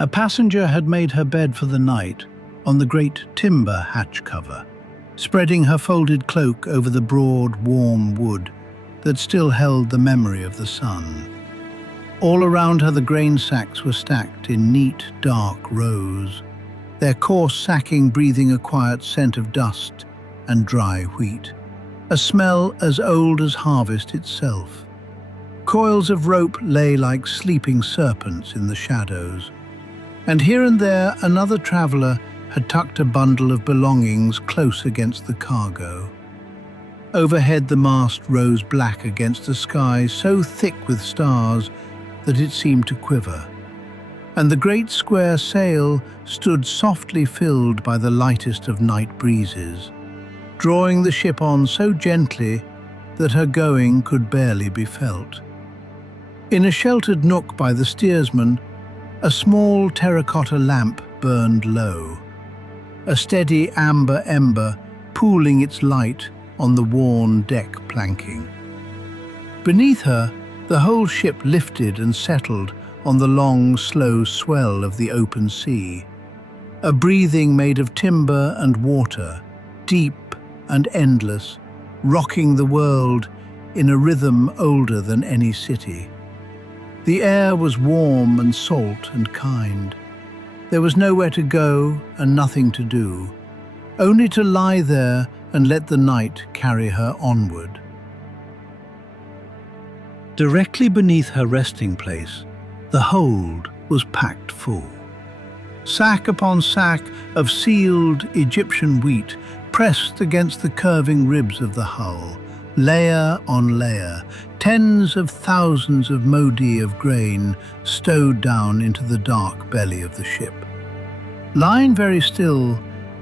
A passenger had made her bed for the night on the great timber hatch cover, spreading her folded cloak over the broad, warm wood that still held the memory of the sun. All around her the grain sacks were stacked in neat, dark rows, their coarse sacking breathing a quiet scent of dust and dry wheat, a smell as old as harvest itself. Coils of rope lay like sleeping serpents in the shadows, and here and there another traveller had tucked a bundle of belongings close against the cargo. Overhead the mast rose black against a sky so thick with stars that it seemed to quiver, and the great square sail stood softly filled by the lightest of night breezes, drawing the ship on so gently that her going could barely be felt. In a sheltered nook by the steersman, a small terracotta lamp burned low, a steady amber ember pooling its light on the worn deck planking. Beneath her, the whole ship lifted and settled on the long, slow swell of the open sea, a breathing made of timber and water, deep and endless, rocking the world in a rhythm older than any city. The air was warm and salt and kind. There was nowhere to go and nothing to do, only to lie there and let the night carry her onward. Directly beneath her resting place, the hold was packed full. Sack upon sack of sealed Egyptian wheat pressed against the curving ribs of the hull, layer on layer, tens of thousands of modi of grain stowed down into the dark belly of the ship. Lying very still,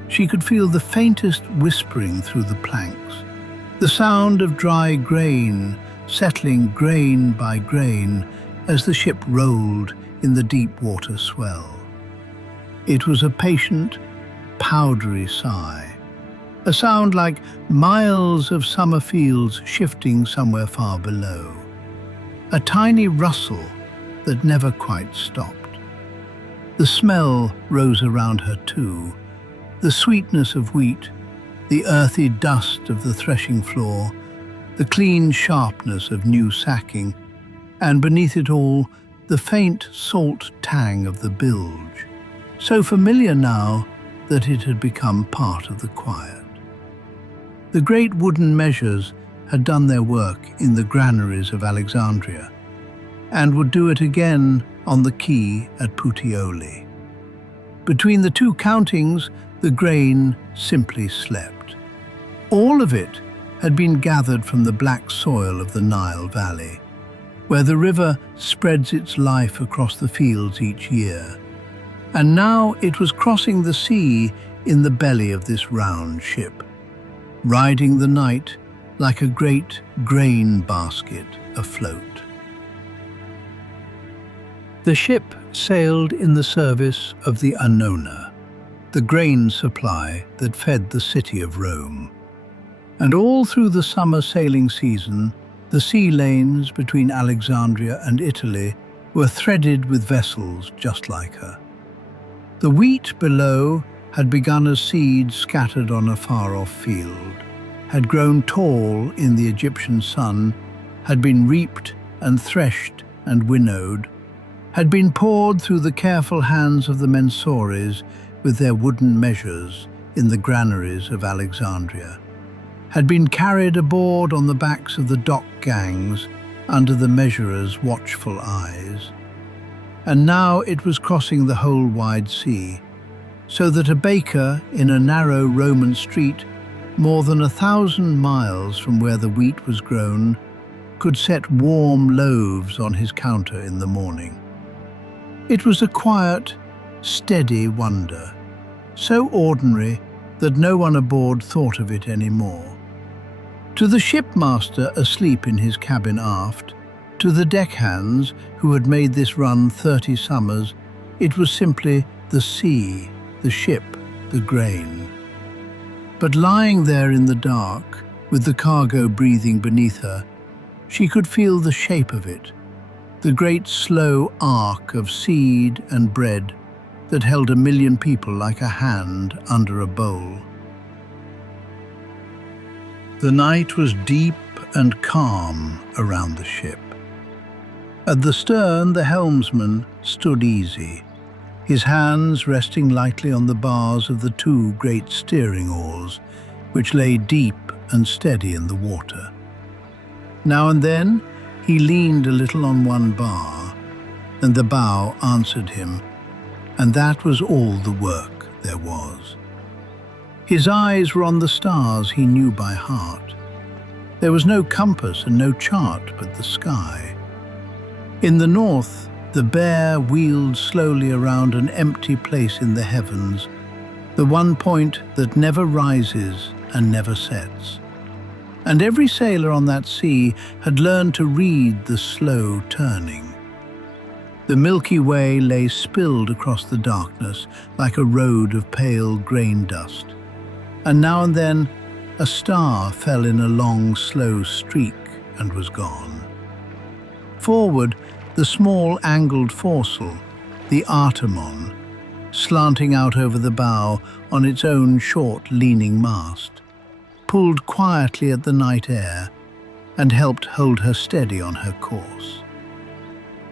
she could feel the faintest whispering through the planks, the sound of dry grain settling grain by grain as the ship rolled in the deep water swell. It was a patient, powdery sigh, a sound like miles of summer fields shifting somewhere far below, a tiny rustle that never quite stopped. The smell rose around her too, the sweetness of wheat, the earthy dust of the threshing floor, the clean sharpness of new sacking, and beneath it all, the faint salt tang of the bilge, so familiar now that it had become part of the quiet. The great wooden measures had done their work in the granaries of Alexandria, and would do it again on the quay at Puteoli. Between the two countings, the grain simply slept. All of it had been gathered from the black soil of the Nile Valley, where the river spreads its life across the fields each year, and now it was crossing the sea in the belly of this round ship, riding the night like a great grain basket afloat. The ship sailed in the service of the Annona, the grain supply that fed the city of Rome. And all through the summer sailing season, the sea lanes between Alexandria and Italy were threaded with vessels just like her. The wheat below had begun as seeds scattered on a far-off field, had grown tall in the Egyptian sun, had been reaped and threshed and winnowed, had been poured through the careful hands of the mensores with their wooden measures in the granaries of Alexandria, had been carried aboard on the backs of the dock gangs under the measurers' watchful eyes. And now it was crossing the whole wide sea, so that a baker in a narrow Roman street more than 1,000 miles from where the wheat was grown could set warm loaves on his counter in the morning. It was a quiet, steady wonder, so ordinary that no one aboard thought of it anymore. To the shipmaster asleep in his cabin aft, to the deckhands who had made this run 30 summers, it was simply the sea, the ship, the grain. But lying there in the dark, with the cargo breathing beneath her, she could feel the shape of it, the great slow arc of seed and bread that held 1,000,000 people like a hand under a bowl. The night was deep and calm around the ship. At the stern, the helmsman stood easy, his hands resting lightly on the bars of the 2 great steering oars, which lay deep and steady in the water. Now and then, he leaned a little on one bar, and the bow answered him, and that was all the work there was. His eyes were on the stars he knew by heart. There was no compass and no chart but the sky. In the north, the bear wheeled slowly around an empty place in the heavens, the one point that never rises and never sets. And every sailor on that sea had learned to read the slow turning. The Milky Way lay spilled across the darkness like a road of pale grain dust, and now and then a star fell in a long, slow streak and was gone. Forward, the small angled foresail, the Artemon, slanting out over the bow on its own short, leaning mast, pulled quietly at the night air and helped hold her steady on her course.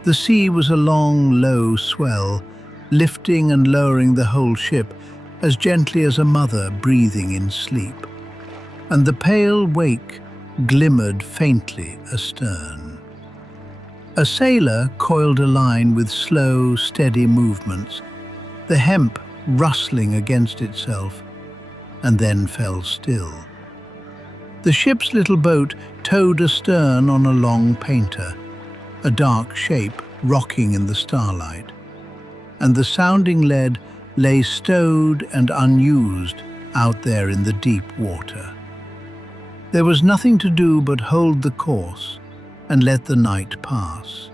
The sea was a long, low swell, lifting and lowering the whole ship as gently as a mother breathing in sleep, and the pale wake glimmered faintly astern. A sailor coiled a line with slow, steady movements, the hemp rustling against itself, and then fell still. The ship's little boat towed astern on a long painter, a dark shape rocking in the starlight, and the sounding lead lay stowed and unused out there in the deep water. There was nothing to do but hold the course and let the night pass.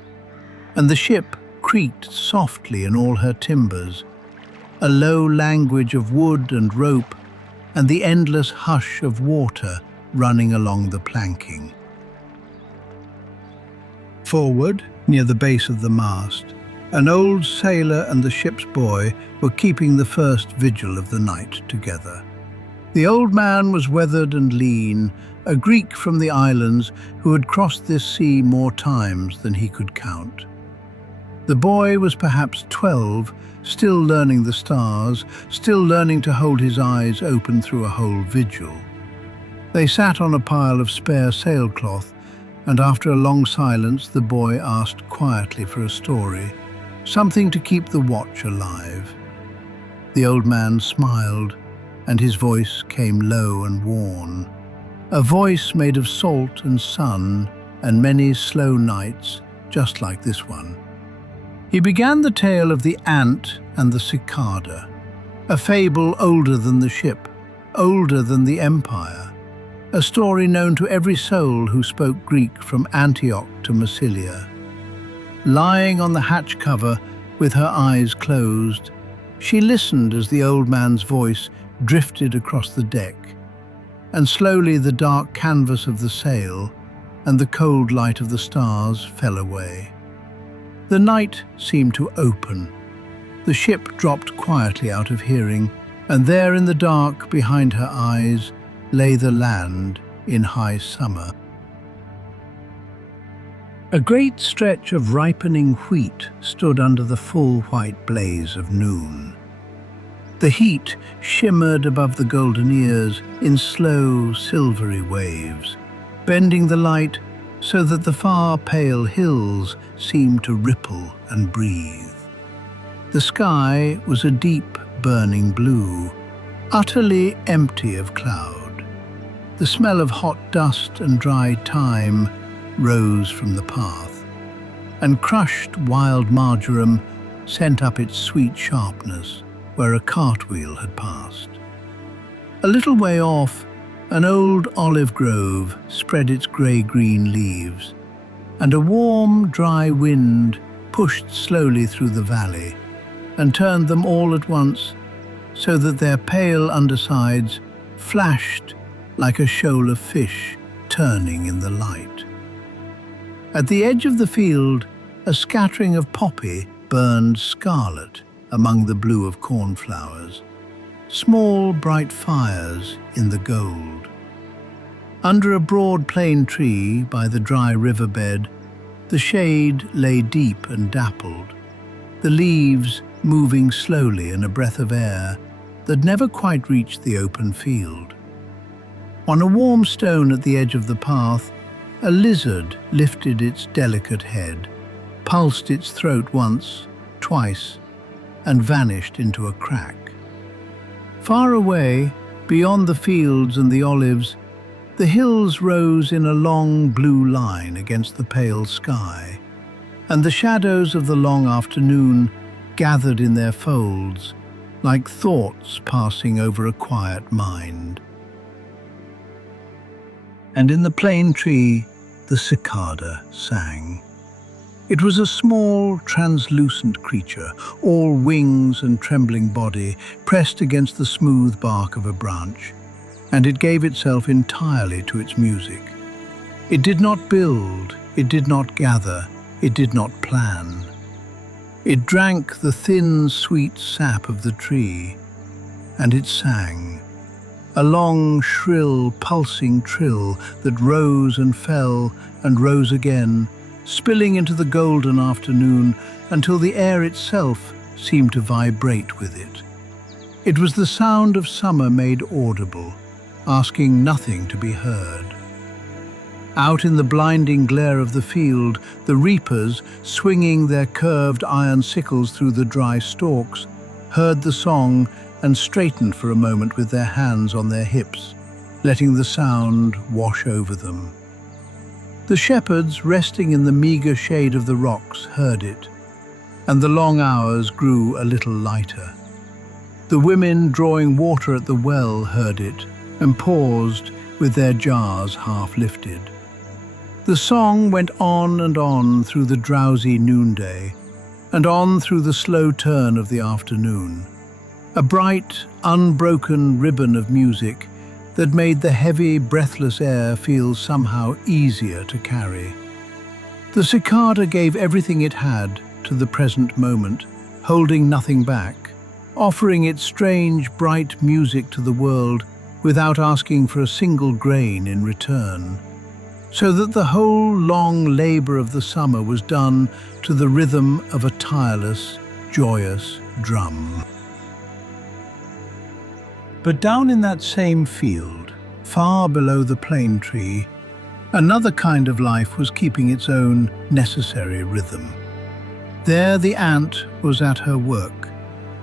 And the ship creaked softly in all her timbers, a low language of wood and rope and the endless hush of water running along the planking. Forward, near the base of the mast, an old sailor and the ship's boy were keeping the first vigil of the night together. The old man was weathered and lean, a Greek from the islands who had crossed this sea more times than he could count. The boy was perhaps 12, still learning the stars, still learning to hold his eyes open through a whole vigil. They sat on a pile of spare sailcloth, and after a long silence the boy asked quietly for a story, something to keep the watch alive. The old man smiled, and his voice came low and worn, a voice made of salt and sun and many slow nights, just like this one. He began the tale of the ant and the cicada, a fable older than the ship, older than the empire, a story known to every soul who spoke Greek from Antioch to Massilia. Lying on the hatch cover with her eyes closed, she listened as the old man's voice drifted across the deck, and slowly the dark canvas of the sail and the cold light of the stars fell away. The night seemed to open. The ship dropped quietly out of hearing, and there in the dark behind her eyes lay the land in high summer. A great stretch of ripening wheat stood under the full white blaze of noon. The heat shimmered above the golden ears in slow, silvery waves, bending the light so that the far pale hills seemed to ripple and breathe. The sky was a deep, burning blue, utterly empty of cloud. The smell of hot dust and dry thyme rose from the path, and crushed wild marjoram sent up its sweet sharpness where a cartwheel had passed. A little way off, an old olive grove spread its grey-green leaves, and a warm, dry wind pushed slowly through the valley and turned them all at once so that their pale undersides flashed like a shoal of fish turning in the light. At the edge of the field, a scattering of poppy burned scarlet among the blue of cornflowers, small bright fires in the gold. Under a broad plane tree by the dry riverbed, the shade lay deep and dappled, the leaves moving slowly in a breath of air that never quite reached the open field. On a warm stone at the edge of the path, a lizard lifted its delicate head, pulsed its throat once, twice, and vanished into a crack. Far away, beyond the fields and the olives, the hills rose in a long blue line against the pale sky, and the shadows of the long afternoon gathered in their folds, like thoughts passing over a quiet mind. And in the plane tree, the cicada sang. It was a small, translucent creature, all wings and trembling body, pressed against the smooth bark of a branch, and it gave itself entirely to its music. It did not build, it did not gather, it did not plan. It drank the thin, sweet sap of the tree, and it sang, a long, shrill, pulsing trill that rose and fell and rose again, spilling into the golden afternoon until the air itself seemed to vibrate with it. It was the sound of summer made audible, asking nothing to be heard. Out in the blinding glare of the field, the reapers, swinging their curved iron sickles through the dry stalks, heard the song and straightened for a moment with their hands on their hips, letting the sound wash over them. The shepherds, resting in the meager shade of the rocks, heard it, and the long hours grew a little lighter. The women drawing water at the well heard it, and paused with their jars half lifted. The song went on and on through the drowsy noonday, and on through the slow turn of the afternoon, a bright, unbroken ribbon of music that made the heavy, breathless air feel somehow easier to carry. The cicada gave everything it had to the present moment, holding nothing back, offering its strange, bright music to the world without asking for a single grain in return, so that the whole long labor of the summer was done to the rhythm of a tireless, joyous drum. But down in that same field, far below the plane tree, another kind of life was keeping its own necessary rhythm. There the ant was at her work.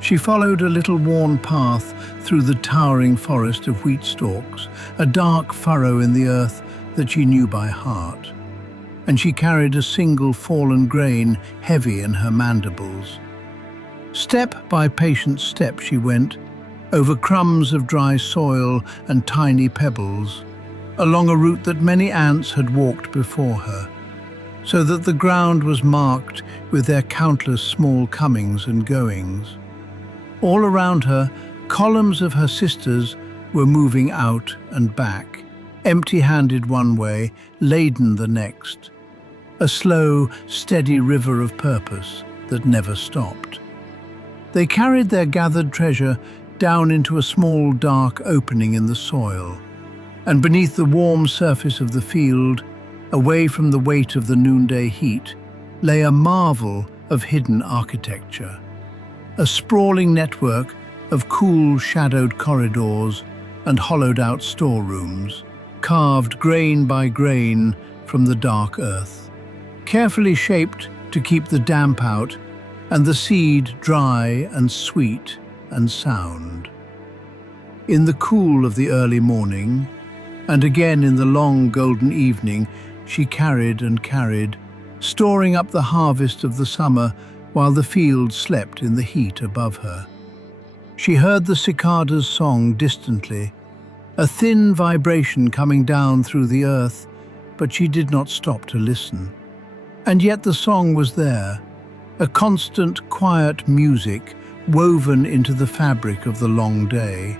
She followed a little worn path through the towering forest of wheat stalks, a dark furrow in the earth that she knew by heart, and she carried a single fallen grain heavy in her mandibles. Step by patient step she went, over crumbs of dry soil and tiny pebbles, along a route that many ants had walked before her, so that the ground was marked with their countless small comings and goings. All around her, columns of her sisters were moving out and back, empty-handed one way, laden the next, a slow, steady river of purpose that never stopped. They carried their gathered treasure down into a small, dark opening in the soil, and beneath the warm surface of the field, away from the weight of the noonday heat, lay a marvel of hidden architecture, a sprawling network of cool, shadowed corridors and hollowed-out storerooms, carved grain by grain from the dark earth, carefully shaped to keep the damp out and the seed dry and sweet and sound. In the cool of the early morning, and again in the long golden evening, she carried and carried, storing up the harvest of the summer while the field slept in the heat above her. She heard the cicada's song distantly, a thin vibration coming down through the earth, but she did not stop to listen. And yet the song was there, a constant, quiet music woven into the fabric of the long day,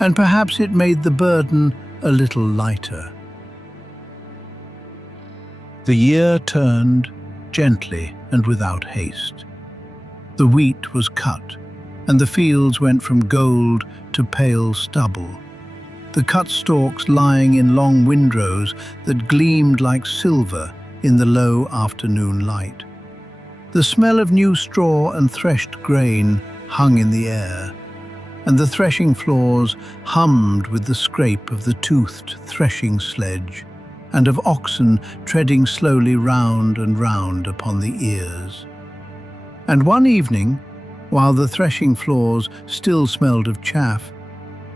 and perhaps it made the burden a little lighter. The year turned, gently and without haste. The wheat was cut, and the fields went from gold to pale stubble, the cut stalks lying in long windrows that gleamed like silver in the low afternoon light. The smell of new straw and threshed grain hung in the air, and the threshing floors hummed with the scrape of the toothed threshing sledge and of oxen treading slowly round and round upon the ears. And one evening, while the threshing floors still smelled of chaff,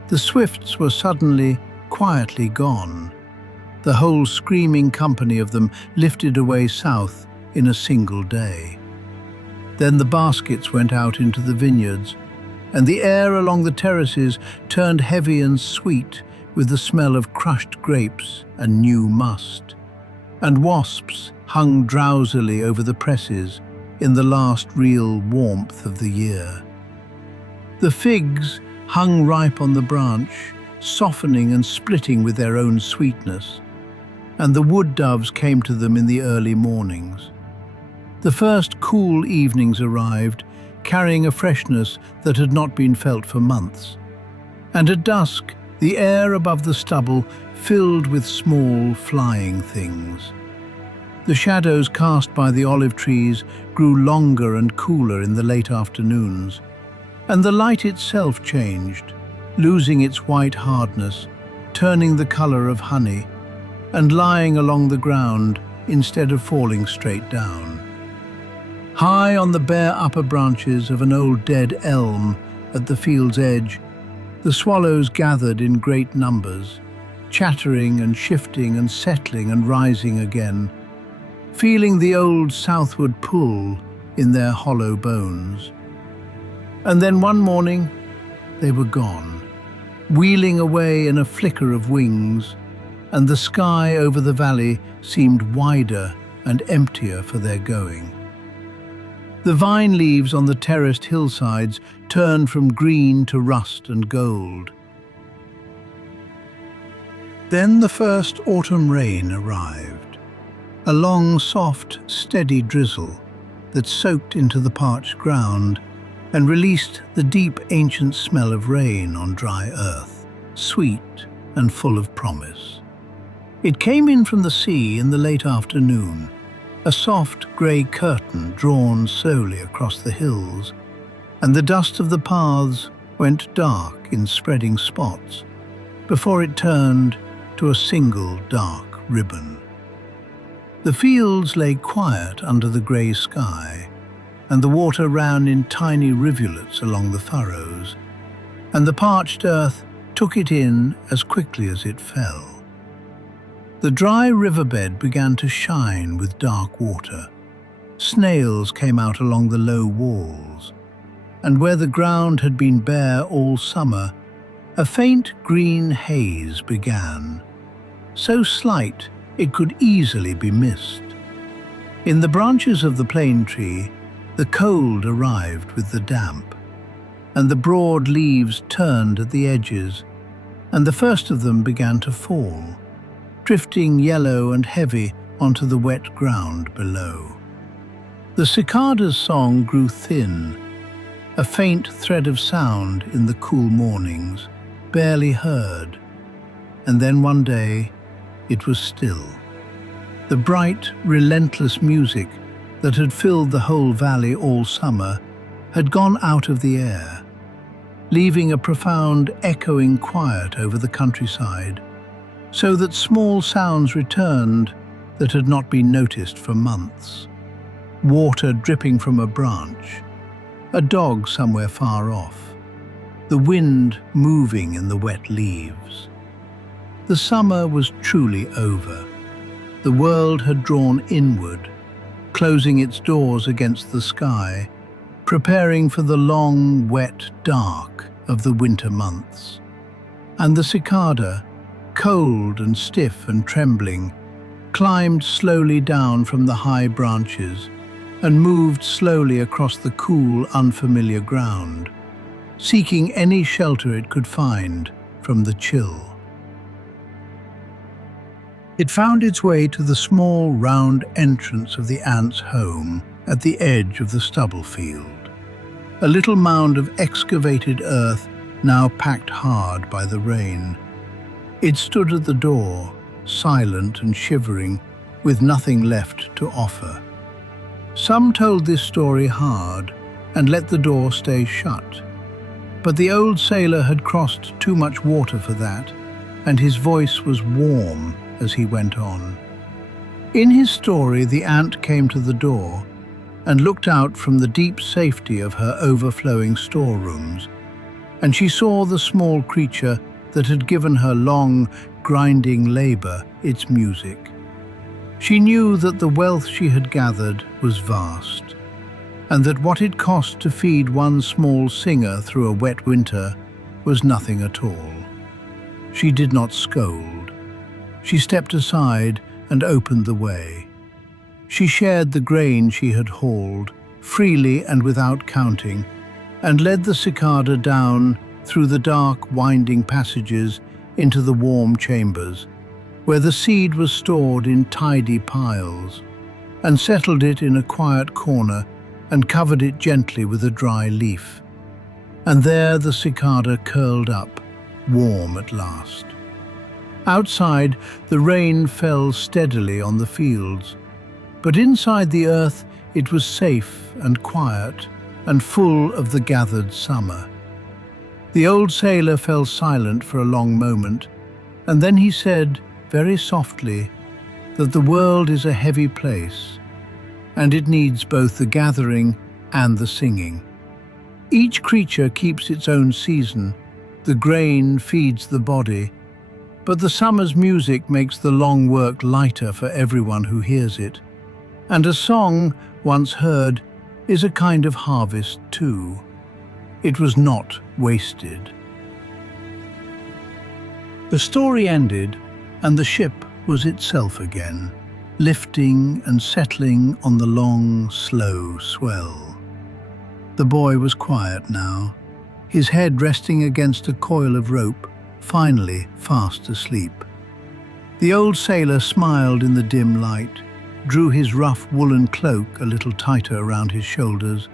the swifts were suddenly, quietly gone, the whole screaming company of them lifted away south in a single day. Then the baskets went out into the vineyards, and the air along the terraces turned heavy and sweet with the smell of crushed grapes and new must, and wasps hung drowsily over the presses in the last real warmth of the year. The figs hung ripe on the branch, softening and splitting with their own sweetness, and the wood doves came to them in the early mornings. The first cool evenings arrived, carrying a freshness that had not been felt for months, and at dusk the air above the stubble filled with small flying things. The shadows cast by the olive trees grew longer and cooler in the late afternoons, and the light itself changed, losing its white hardness, turning the color of honey, and lying along the ground instead of falling straight down. High on the bare upper branches of an old dead elm at the field's edge, the swallows gathered in great numbers, chattering and shifting and settling and rising again, feeling the old southward pull in their hollow bones. And then one morning, they were gone, wheeling away in a flicker of wings, and the sky over the valley seemed wider and emptier for their going. The vine leaves on the terraced hillsides turned from green to rust and gold. Then the first autumn rain arrived, a long, soft, steady drizzle that soaked into the parched ground and released the deep, ancient smell of rain on dry earth, sweet and full of promise. It came in from the sea in the late afternoon, a soft grey curtain drawn slowly across the hills, and the dust of the paths went dark in spreading spots before it turned to a single dark ribbon. The fields lay quiet under the grey sky, and the water ran in tiny rivulets along the furrows, and the parched earth took it in as quickly as it fell. The dry riverbed began to shine with dark water. Snails came out along the low walls, and where the ground had been bare all summer, a faint green haze began, so slight it could easily be missed. In the branches of the plane tree, the cold arrived with the damp, and the broad leaves turned at the edges, and the first of them began to fall, drifting yellow and heavy onto the wet ground below. The cicada's song grew thin, a faint thread of sound in the cool mornings, barely heard, and then one day it was still. The bright, relentless music that had filled the whole valley all summer had gone out of the air, leaving a profound, echoing quiet over the countryside, so that small sounds returned that had not been noticed for months. Water dripping from a branch, a dog somewhere far off, the wind moving in the wet leaves. The summer was truly over. The world had drawn inward, closing its doors against the sky, preparing for the long, wet dark of the winter months. And the cicada, cold and stiff and trembling, climbed slowly down from the high branches and moved slowly across the cool, unfamiliar ground, seeking any shelter it could find from the chill. It found its way to the small, round entrance of the ant's home at the edge of the stubble field. a little mound of excavated earth now packed hard by the rain. It stood at the door, silent and shivering, with nothing left to offer. Some told this story hard and let the door stay shut. But the old sailor had crossed too much water for that, and his voice was warm as he went on. In his story, the ant came to the door and looked out from the deep safety of her overflowing storerooms, and she saw the small creature that had given her long, grinding labor its music. She knew that the wealth she had gathered was vast, and that what it cost to feed one small singer through a wet winter was nothing at all. She did not scold. She stepped aside and opened the way. She shared the grain she had hauled, freely and without counting, and led the cicada down through the dark, winding passages into the warm chambers, where the seed was stored in tidy piles, and settled it in a quiet corner and covered it gently with a dry leaf. And there the cicada curled up, warm at last. Outside, the rain fell steadily on the fields, but inside the earth it was safe and quiet and full of the gathered summer. The old sailor fell silent for a long moment, and then he said, very softly, that the world is a heavy place, and it needs both the gathering and the singing. Each creature keeps its own season, the grain feeds the body, but the summer's music makes the long work lighter for everyone who hears it, and a song, once heard, is a kind of harvest too. It was not wasted. The story ended, and the ship was itself again, lifting and settling on the long, slow swell. The boy was quiet now, his head resting against a coil of rope, finally fast asleep. The old sailor smiled in the dim light, drew his rough woolen cloak a little tighter around his shoulders,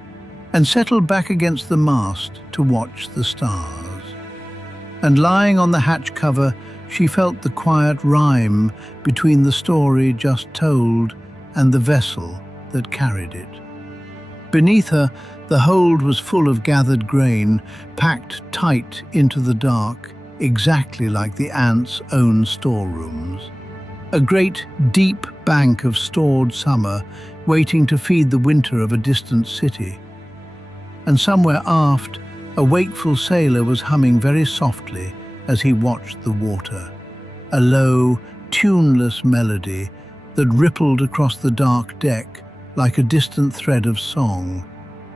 and settled back against the mast to watch the stars. And lying on the hatch cover, she felt the quiet rhyme between the story just told and the vessel that carried it. Beneath her, the hold was full of gathered grain, packed tight into the dark, exactly like the ants' own storerooms. A great, deep bank of stored summer waiting to feed the winter of a distant city. And somewhere aft, a wakeful sailor was humming very softly as he watched the water, a low, tuneless melody that rippled across the dark deck like a distant thread of song,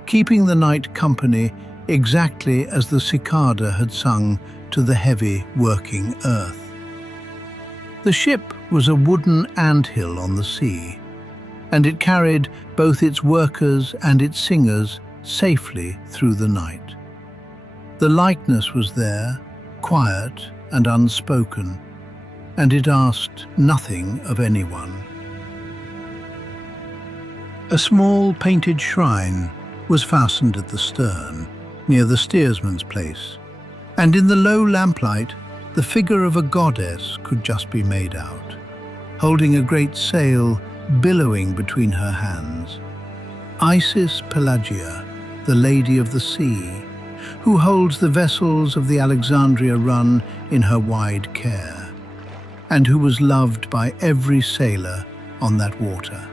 keeping the night company exactly as the cicada had sung to the heavy, working earth. The ship was a wooden anthill on the sea, and it carried both its workers and its singers safely through the night. The likeness was there, quiet and unspoken, and it asked nothing of anyone. A small painted shrine was fastened at the stern, near the steersman's place, and in the low lamplight the figure of a goddess could just be made out, holding a great sail billowing between her hands. Isis Pelagia, the Lady of the Sea, who holds the vessels of the Alexandria run in her wide care, and who was loved by every sailor on that water.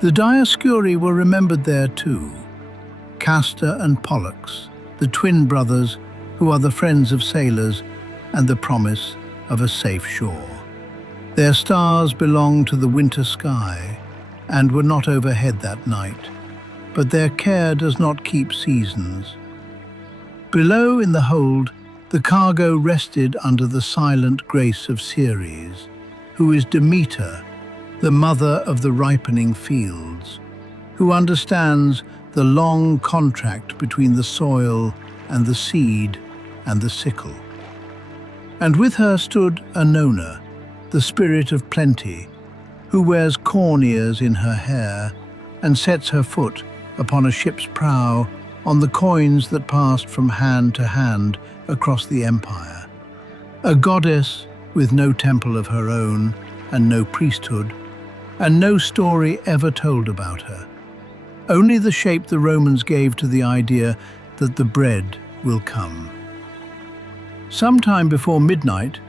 The Dioscuri were remembered there too, Castor and Pollux, the twin brothers who are the friends of sailors and the promise of a safe shore. Their stars belonged to the winter sky and were not overhead that night, but their care does not keep seasons. Below in the hold, the cargo rested under the silent grace of Ceres, who is Demeter, the mother of the ripening fields, who understands the long contract between the soil and the seed and the sickle. And with her stood Annona, the spirit of plenty, who wears corn ears in her hair and sets her foot upon a ship's prow on the coins that passed from hand to hand across the empire. A goddess with no temple of her own and no priesthood, and no story ever told about her. Only the shape the Romans gave to the idea that the bread will come. Sometime before midnight,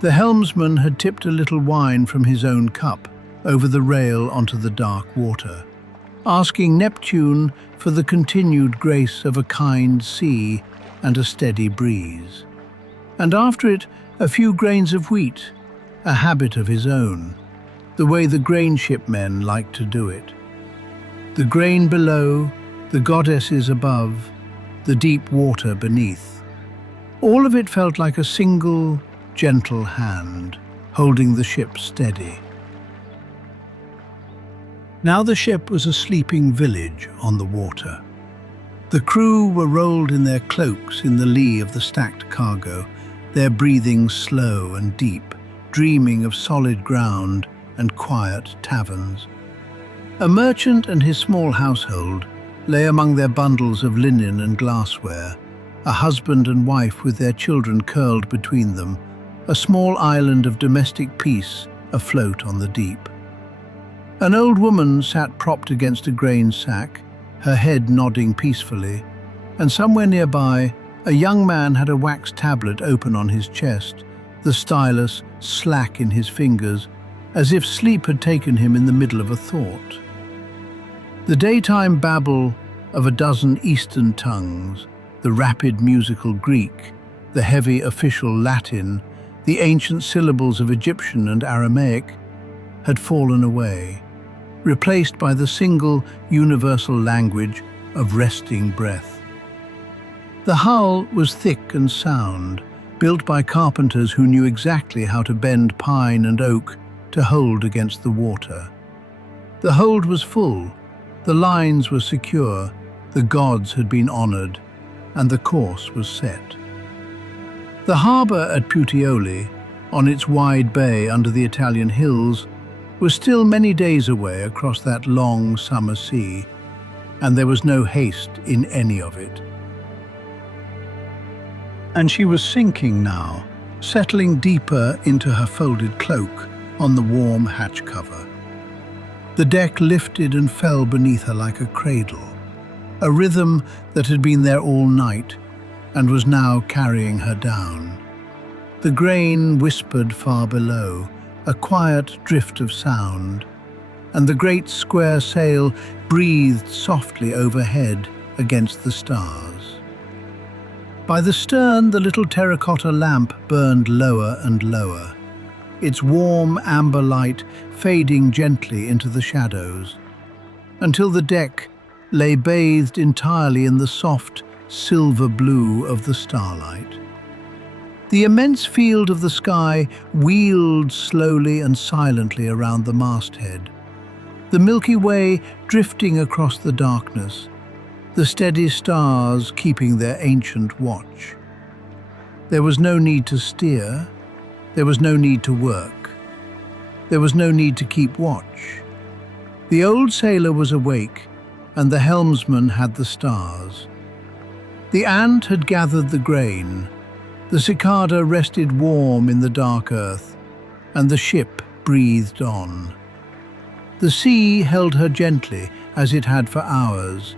the helmsman had tipped a little wine from his own cup over the rail onto the dark water, asking Neptune for the continued grace of a kind sea and a steady breeze. And after it, a few grains of wheat, a habit of his own, the way the grain ship men liked to do it. The grain below, the goddesses above, the deep water beneath. All of it felt like a single, gentle hand, holding the ship steady. Now the ship was a sleeping village on the water. The crew were rolled in their cloaks in the lee of the stacked cargo, their breathing slow and deep, dreaming of solid ground and quiet taverns. A merchant and his small household lay among their bundles of linen and glassware, a husband and wife with their children curled between them, a small island of domestic peace afloat on the deep. An old woman sat propped against a grain sack, her head nodding peacefully, and somewhere nearby, a young man had a wax tablet open on his chest, the stylus slack in his fingers, as if sleep had taken him in the middle of a thought. The daytime babble of a dozen Eastern tongues, the rapid musical Greek, the heavy official Latin, the ancient syllables of Egyptian and Aramaic, had fallen away, replaced by the single universal language of resting breath. The hull was thick and sound, built by carpenters who knew exactly how to bend pine and oak to hold against the water. The hold was full, the lines were secure, the gods had been honored, and the course was set. The harbor at Puteoli, on its wide bay under the Italian hills, was still many days away across that long summer sea, and there was no haste in any of it. And she was sinking now, settling deeper into her folded cloak on the warm hatch cover. The deck lifted and fell beneath her like a cradle, a rhythm that had been there all night and was now carrying her down. The grain whispered far below, a quiet drift of sound, and the great square sail breathed softly overhead against the stars. By the stern, the little terracotta lamp burned lower and lower, its warm amber light fading gently into the shadows, until the deck lay bathed entirely in the soft silver blue of the starlight. The immense field of the sky wheeled slowly and silently around the masthead, the Milky Way drifting across the darkness, the steady stars keeping their ancient watch. There was no need to steer, there was no need to work, there was no need to keep watch. The old sailor was awake, and the helmsman had the stars. The ant had gathered the grain, the cicada rested warm in the dark earth, and the ship breathed on. The sea held her gently as it had for hours,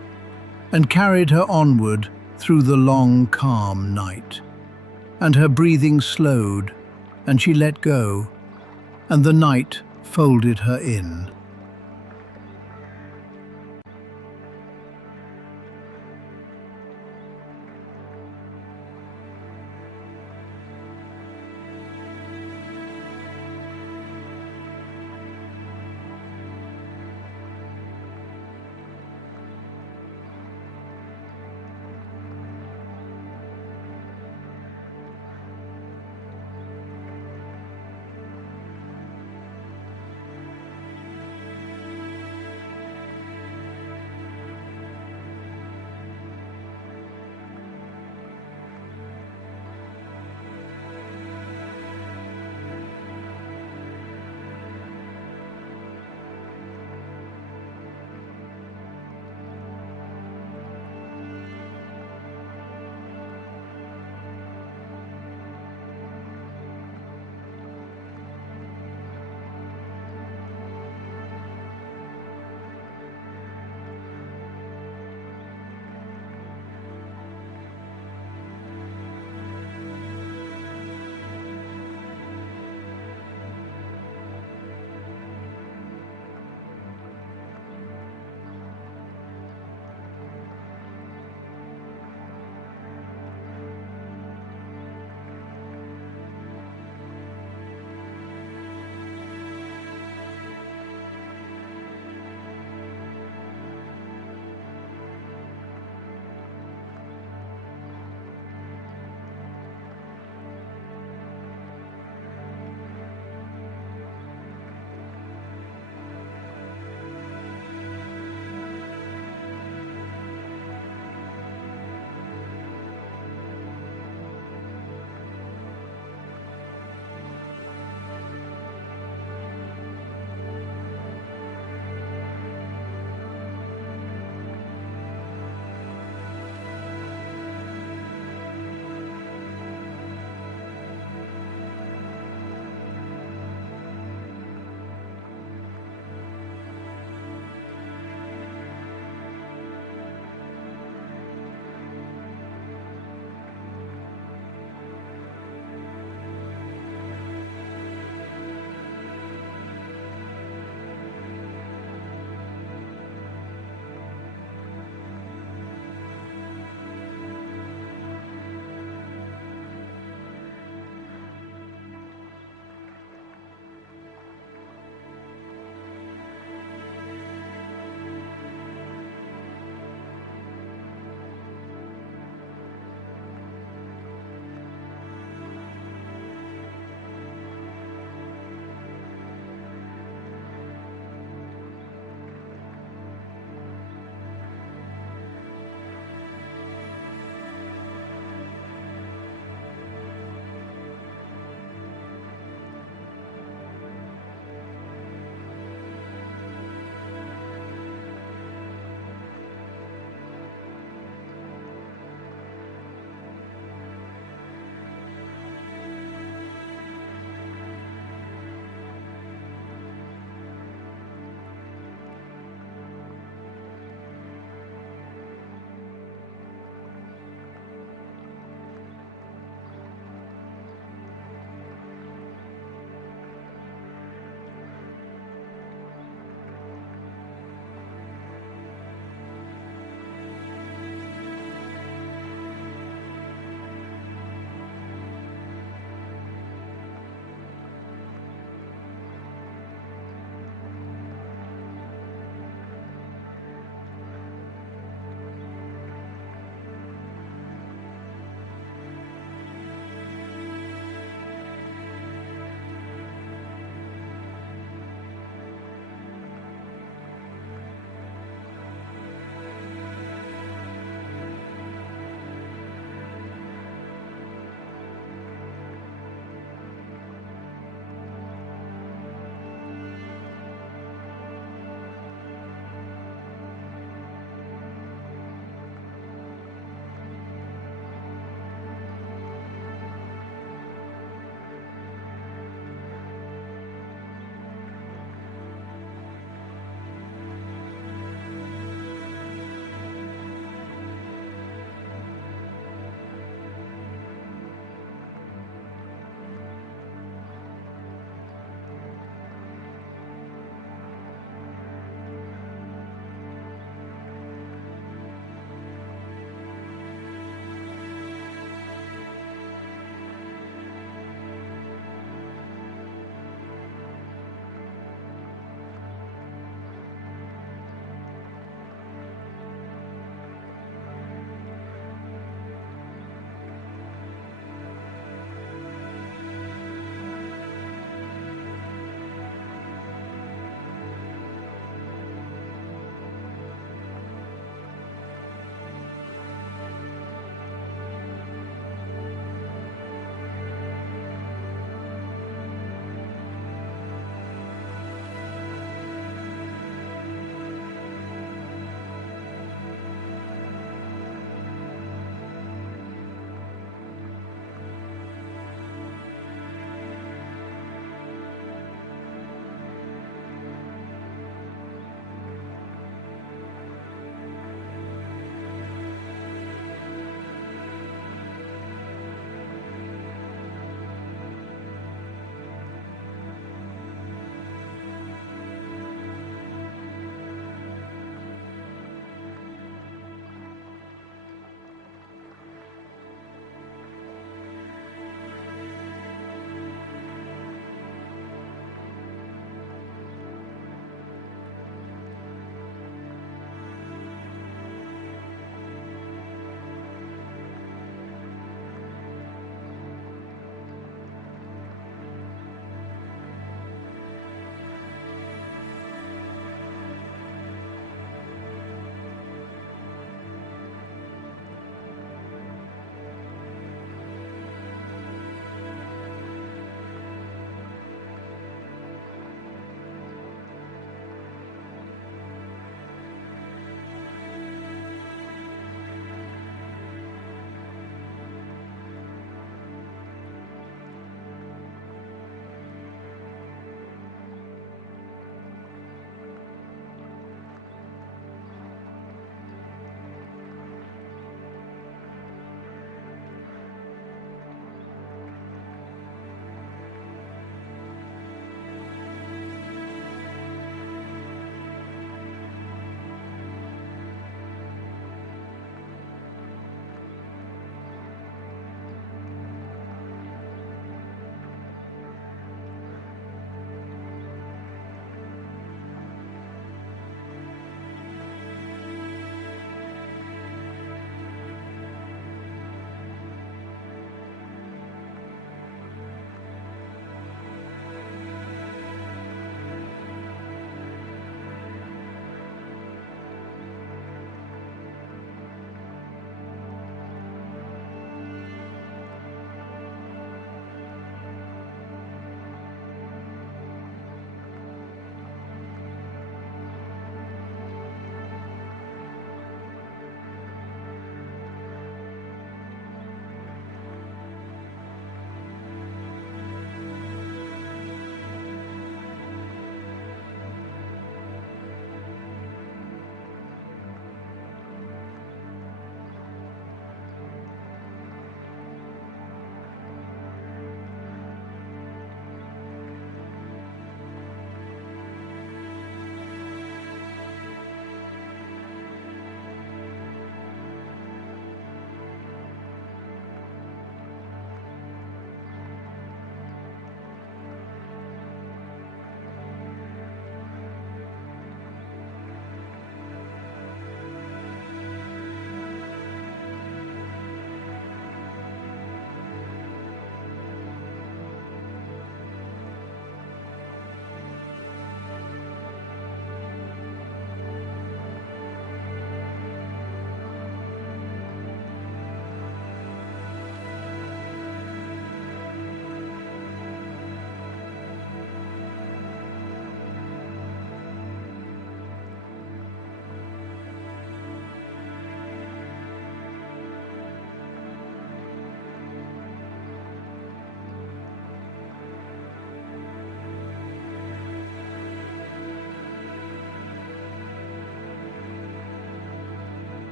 and carried her onward through the long, calm night. And her breathing slowed, and she let go, and the night folded her in.